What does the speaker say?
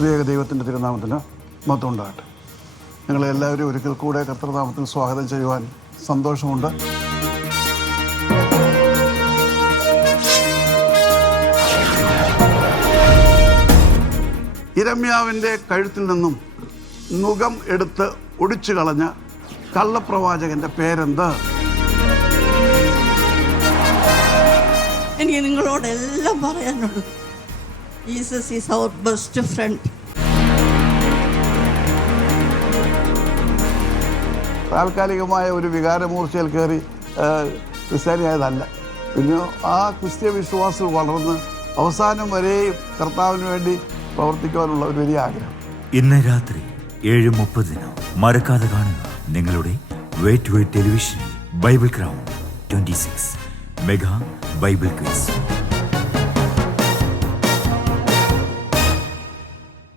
ത്രിയേക ദൈവത്തിൻ്റെ തിരുനാമത്തിന് മഹത്വം ഉണ്ടാകട്ടെ. നിങ്ങളെല്ലാവരും ഒരിക്കൽ കൂടെ കർത്തൃനാമത്തിൽ സ്വാഗതം ചെയ്യുവാൻ സന്തോഷമുണ്ട്. യിരെമ്യാവിൻ്റെ കഴുത്തിൽ നിന്നും നുകം എടുത്ത് ഒടിച്ചു കളഞ്ഞ കള്ളപ്രവാചകന്റെ പേരെന്ത്? എനിക്ക് നിങ്ങളോടെല്ലാം പറയാനുള്ളൂ, Jesus is our best friend. താൽക്കാലികമായ ഒരു വികാരമൂർച്ചയിൽ കയറി ക്രിസ്ത്യാനിയായതല്ല. പിന്നെ ആ ക്രിസ്ത്യ വിശ്വാസം വളർന്ന് അവസാനം വരെയും കർത്താവിന് വേണ്ടി പ്രവർത്തിക്കുവാനുള്ള ഒരു വലിയ ആഗ്രഹം. ഇന്ന് രാത്രി 7:30 മറക്കാതെ കാണുക നിങ്ങളുടെ way television Bible crown 26 mega Bible quiz.